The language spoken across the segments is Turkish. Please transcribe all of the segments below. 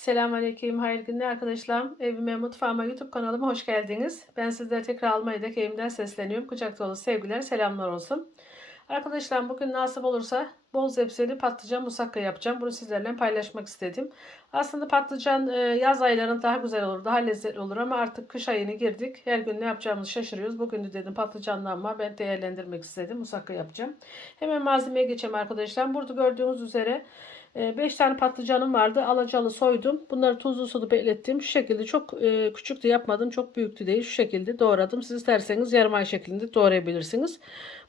Selamünaleyküm, hayırlı günler arkadaşlar. Evime, mutfağıma, YouTube kanalıma hoş geldiniz. Ben sizlere tekrar Almanya'daki evimden sesleniyorum. Kucak dolu sevgiler, selamlar olsun. Arkadaşlar bugün nasip olursa bol zepseli patlıcan musakka yapacağım. Bunu sizlerle paylaşmak istedim. Aslında patlıcan e, yaz aylarında daha güzel olur, daha lezzetli olur ama artık kış ayına girdik. Her gün ne yapacağımızı şaşırıyoruz. Bugün de dedim patlıcanla ama ben değerlendirmek istedim. Musakka yapacağım. Hemen malzemeye geçelim arkadaşlar. Burada gördüğünüz üzere 5 tane patlıcanım vardı. Alacalı soydum. Bunları tuzlu suda beklettim. Şu şekilde çok e, küçük de yapmadım. Çok büyüktü değil. Şu şekilde doğradım. Siz isterseniz yarım ay şeklinde doğrayabilirsiniz.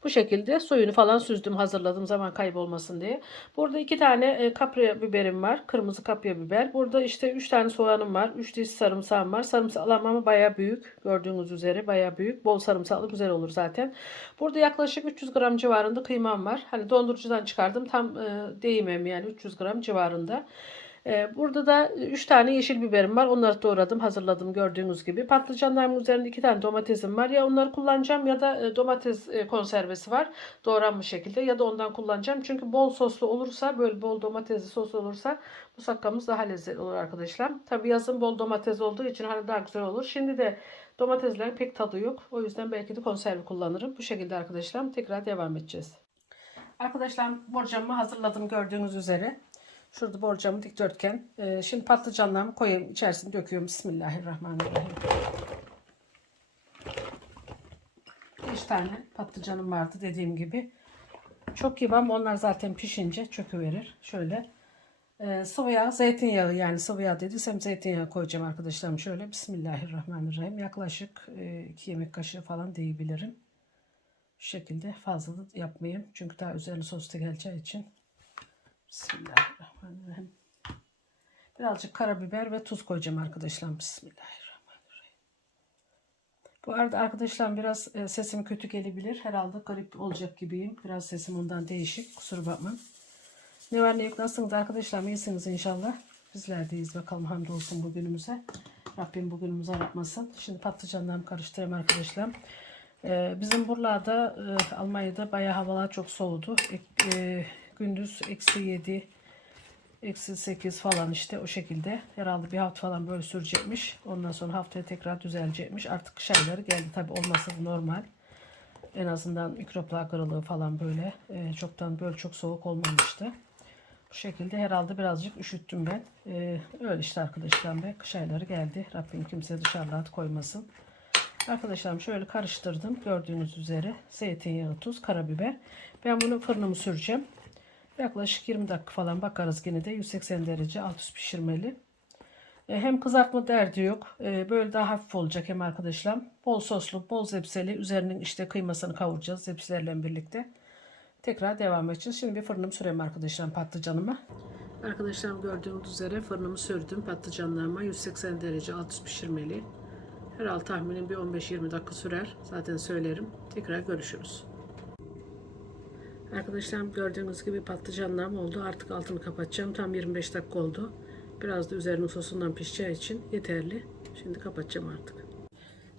Bu şekilde suyunu falan süzdüm. Hazırladım zaman kaybolmasın diye. Burada iki tane e, kapya biberim var. Kırmızı kapya biber. Burada işte 3 tane soğanım var. 3 diş sarımsağım var. Sarımsağım ama baya büyük. Gördüğünüz üzere baya büyük. Bol sarımsaklı güzel olur zaten. Burada yaklaşık 300 gram civarında kıymam var. Hani dondurucudan çıkardım. Tam e, değmem yani 300 gram civarında. E, burada da 3 tane yeşil biberim var. Onları doğradım, hazırladım gördüğünüz gibi. Patlıcanlarımın üzerinde 2 tane domatesim var. Ya onları kullanacağım ya da e, domates e, konservesi var. Doğranmış şekilde ya da ondan kullanacağım. Çünkü bol soslu olursa, böyle bol domatesli sos olursa musakkamız daha lezzetli olur arkadaşlar. Tabi yazın bol domates olduğu için hani daha güzel olur. Şimdi de domateslerin pek tadı yok. O yüzden belki de konserve kullanırım. Bu şekilde arkadaşlar tekrar devam edeceğiz. Arkadaşlar borcamımı hazırladım gördüğünüz üzere. Şurada borcamı dikdörtgen. Ee, şimdi patlıcanlarımı koyayım. içerisine döküyorum. Bismillahirrahmanirrahim. 5 tane patlıcanım vardı dediğim gibi. Çok ama onlar zaten pişince çöküverir. Şöyle e, sıvı yağ, zeytinyağı yani sıvı yağ dediysem zeytinyağı koyacağım arkadaşlarım. Şöyle Bismillahirrahmanirrahim. Yaklaşık 2 yemek kaşığı falan diyebilirim. Şu şekilde fazla da yapmayayım. Çünkü daha üzerine sos da geleceği için. Bismillahirrahmanirrahim. Birazcık karabiber ve tuz koyacağım arkadaşlar. Bismillahirrahmanirrahim. Bu arada arkadaşlar biraz e, sesim kötü gelebilir. Herhalde garip olacak gibiyim. Biraz sesim ondan değişik. Kusura bakmayın. Ne var ne yok nasılsınız arkadaşlar? İyisiniz inşallah. Bizler deyiz. Bakalım hamdolsun bugünümüze. Rabbim bugünümüzü aratmasın. Şimdi patlıcanlarımı karıştırayım arkadaşlar. Ee, bizim buralarda e, Almanya'da bayağı havalar çok soğudu. E, e, gündüz eksi 7 eksi 8 falan işte o şekilde. Herhalde bir hafta falan böyle sürecekmiş. Ondan sonra haftaya tekrar düzelecekmiş. Artık kış ayları geldi. Tabi olması da normal. En azından mikroplar kırılığı falan böyle e, çoktan böyle çok soğuk olmamıştı. Bu şekilde herhalde birazcık üşüttüm ben. E, öyle işte arkadaşlar be kış ayları geldi. Rabbim kimse dışarıda koymasın. Arkadaşlarım şöyle karıştırdım. Gördüğünüz üzere zeytinyağı, tuz, karabiber. Ben bunu fırınımı süreceğim. Yaklaşık 20 dakika falan bakarız yine de 180 derece alt üst pişirmeli. E, hem kızartma derdi yok. E, böyle daha hafif olacak hem arkadaşlar. Bol soslu, bol zepseli. Üzerinin işte kıymasını kavuracağız zepsilerle birlikte. Tekrar devam edeceğiz. Şimdi bir fırınımı süreyim arkadaşlar patlıcanıma. Arkadaşlarım gördüğünüz üzere fırınımı sürdüm patlıcanlarıma 180 derece alt üst pişirmeli. Herhalde tahminim bir 15-20 dakika sürer. Zaten söylerim. Tekrar görüşürüz. Arkadaşlar gördüğünüz gibi patlıcanlarım oldu. Artık altını kapatacağım. Tam 25 dakika oldu. Biraz da üzerinin sosundan pişeceği için yeterli. Şimdi kapatacağım artık.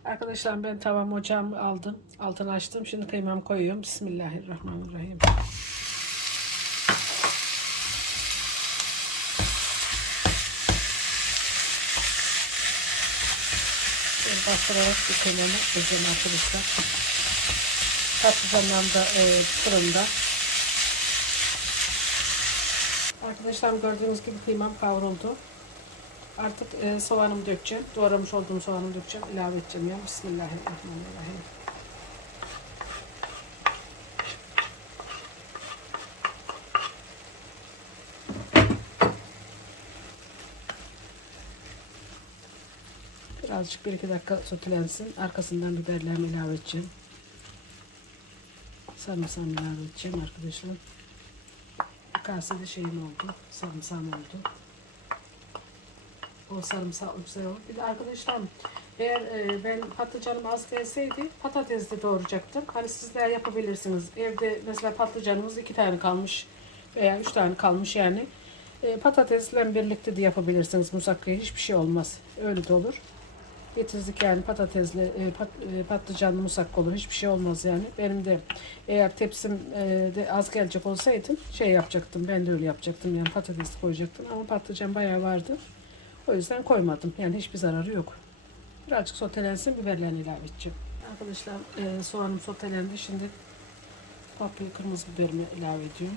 Arkadaşlar ben tavam ocağımı aldım. Altını açtım. Şimdi kıymamı koyuyorum. Bismillahirrahmanirrahim. bastırarak bir kıymamı koyacağım arkadaşlar. Patlıcanlarım da e, fırında. Arkadaşlar gördüğünüz gibi kıymam kavruldu. Artık e, soğanımı dökeceğim. Doğramış olduğum soğanımı dökeceğim. ilave edeceğim ya. Bismillahirrahmanirrahim. Birazcık bir iki dakika sotelensin. Arkasından biberlerimi ilave edeceğim. Sarımsağımı ilave edeceğim arkadaşlar. Kasede şeyim oldu. Sarımsağım oldu. O sarımsak güzel oldu. Bir de arkadaşlar eğer e, ben patlıcanım az gelseydi patates de doğrayacaktım. Hani sizler yapabilirsiniz. Evde mesela patlıcanımız iki tane kalmış veya üç tane kalmış yani. E, patatesle birlikte de yapabilirsiniz musakkayı. Hiçbir şey olmaz. Öyle de olur. Getirdik yani patatesli, e, pat, e, patlıcanlı musakka olur. Hiçbir şey olmaz yani. Benim de eğer tepsim e, de az gelecek olsaydım şey yapacaktım. Ben de öyle yapacaktım yani patates koyacaktım. Ama patlıcan bayağı vardı. O yüzden koymadım. Yani hiçbir zararı yok. Birazcık sotelensin biberlerini ilave edeceğim. Arkadaşlar e, soğanım sotelendi. Şimdi papya kırmızı biberimi ilave ediyorum.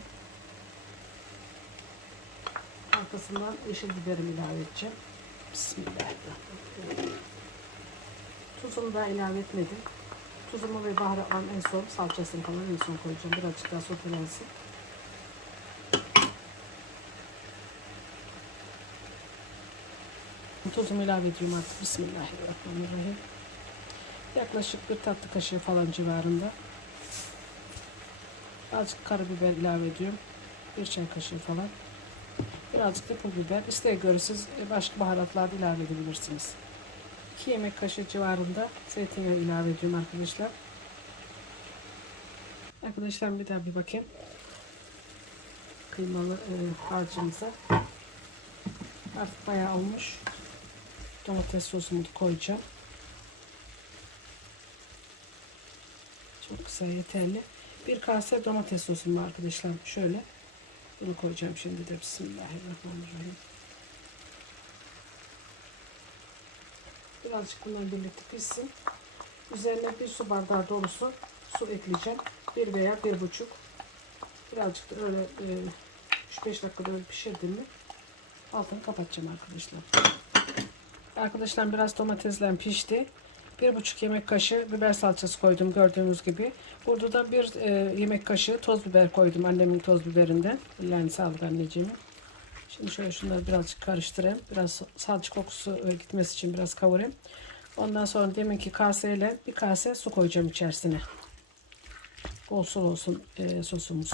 Arkasından yeşil biberimi ilave edeceğim. Bismillahirrahmanirrahim. Tuzunu da ilave etmedim. Tuzumu ve baharatlarını en son salçasını falan en son koyacağım. Birazcık daha sotelensin. Tuzumu ilave ediyorum artık. Bismillahirrahmanirrahim. Yaklaşık bir tatlı kaşığı falan civarında. Azıcık karabiber ilave ediyorum. Bir çay kaşığı falan. Birazcık da pul biber. İsteğe göre siz başka baharatlar ilave edebilirsiniz. 2 yemek kaşığı civarında zeytinyağı ilave ediyorum arkadaşlar. Arkadaşlar bir daha bir bakayım. Kıymalı e, harcımıza. Artık bayağı olmuş. Domates sosumu da koyacağım. Çok güzel yeterli. Bir kase domates sosum var arkadaşlar. Şöyle. Bunu koyacağım şimdi de. Bismillahirrahmanirrahim. Birazcık bunlar birlikte pişsin. Üzerine bir su bardağı dolusu su ekleyeceğim. Bir veya bir buçuk. Birazcık da öyle e, 3-5 dakikada öyle pişirdim mi altını kapatacağım arkadaşlar. Arkadaşlar biraz domatesler pişti. Bir buçuk yemek kaşığı biber salçası koydum gördüğünüz gibi. Burada da bir e, yemek kaşığı toz biber koydum annemin toz biberinden. Yani sağlık anneciğimin. Şimdi şöyle şunları birazcık karıştırayım. Biraz salça kokusu e, gitmesi için biraz kavurayım. Ondan sonra deminki kaseyle bir kase su koyacağım içerisine. Bol su olsun e, sosumuz.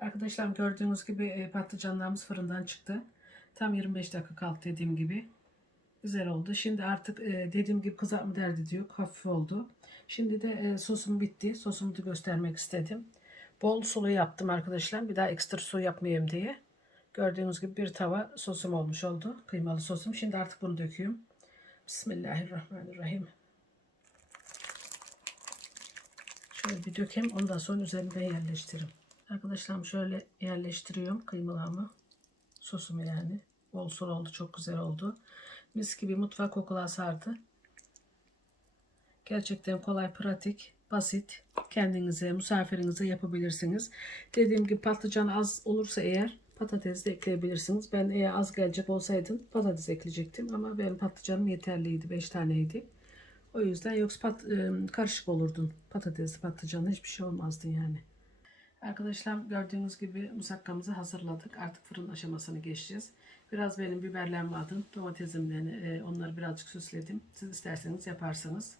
Arkadaşlar gördüğünüz gibi e, patlıcanlarımız fırından çıktı. Tam 25 dakika kaldı dediğim gibi. Güzel oldu. Şimdi artık e, dediğim gibi kızartma derdi diyor. Hafif oldu. Şimdi de e, sosum bitti. Sosumu da göstermek istedim. Bol sulu yaptım arkadaşlar. Bir daha ekstra su yapmayayım diye. Gördüğünüz gibi bir tava sosum olmuş oldu. Kıymalı sosum. Şimdi artık bunu döküyorum. Bismillahirrahmanirrahim. Şöyle bir dökeyim. Ondan sonra üzerine yerleştiririm. Arkadaşlarım şöyle yerleştiriyorum kıymalarımı. Sosumu yani. Bol sulu oldu. Çok güzel oldu. Mis gibi mutfak kokular sardı. Gerçekten kolay, pratik, basit. Kendinize, misafirinize yapabilirsiniz. Dediğim gibi patlıcan az olursa eğer patates de ekleyebilirsiniz. Ben eğer az gelecek olsaydım patates ekleyecektim. Ama benim patlıcanım yeterliydi. 5 taneydi. O yüzden yoksa pat, karışık olurdun. Patatesli patlıcanla hiçbir şey olmazdı yani. Arkadaşlar gördüğünüz gibi musakkamızı hazırladık. Artık fırın aşamasını geçeceğiz. Biraz benim biberlerim vardı. Domatesimden e, onları birazcık süsledim. Siz isterseniz yaparsınız.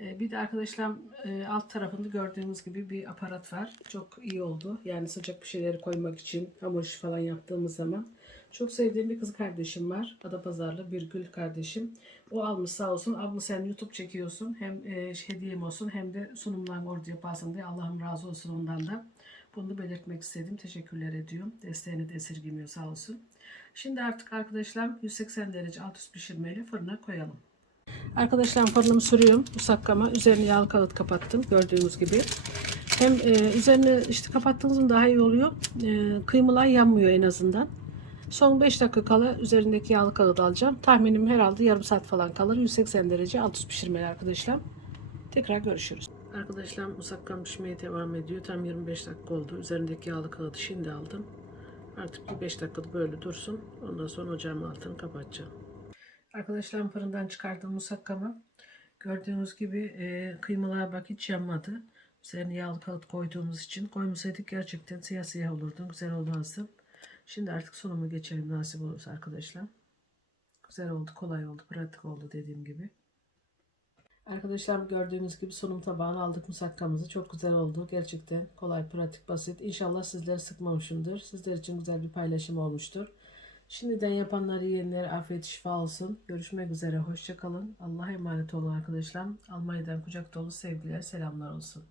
E, bir de arkadaşlar e, alt tarafında gördüğünüz gibi bir aparat var. Çok iyi oldu. Yani sıcak bir şeyleri koymak için hamur işi falan yaptığımız zaman. Çok sevdiğim bir kız kardeşim var. Adapazarlı bir gül kardeşim. O almış sağ olsun. Abla sen YouTube çekiyorsun. Hem e, hediyem olsun hem de sunumlarımı orada yaparsın diye. Allah'ım razı olsun ondan da. Bunu belirtmek istedim. Teşekkürler ediyorum. Desteğini de esirgemiyor sağ olsun. Şimdi artık arkadaşlar 180 derece alt üst pişirmeli fırına koyalım. Arkadaşlar fırınımı sürüyorum. Musakkama. Üzerine yağlı kağıt kapattım. Gördüğünüz gibi. Hem e, üzerine işte kapattığınızın daha iyi oluyor. E, kıymalar yanmıyor en azından. Son 5 dakika kala üzerindeki yağlı kağıdı alacağım. Tahminim herhalde yarım saat falan kalır. 180 derece alt üst pişirmeli arkadaşlar. Tekrar görüşürüz. Arkadaşlar musakkam pişmeye devam ediyor. Tam 25 dakika oldu. Üzerindeki yağlı kağıdı şimdi aldım. Artık bir 5 dakikada böyle dursun. Ondan sonra ocağın altını kapatacağım. Arkadaşlar fırından çıkardığım musakkamı gördüğünüz gibi e, kıymalar bak hiç yanmadı. Üzerine yağlı kağıt koyduğumuz için koymasaydık gerçekten siyah siyah olurdu. Güzel olmazdı. Şimdi artık sunumu geçelim nasip olursa arkadaşlar. Güzel oldu, kolay oldu, pratik oldu dediğim gibi. Arkadaşlar gördüğünüz gibi sunum tabağını aldık musakkamızı. Çok güzel oldu. Gerçekten kolay, pratik, basit. İnşallah sizleri sıkmamışımdır. Sizler için güzel bir paylaşım olmuştur. Şimdiden yapanları yiyenlere afiyet şifa olsun. Görüşmek üzere. Hoşçakalın. Allah'a emanet olun arkadaşlar. Almanya'dan kucak dolu sevgiler, selamlar olsun.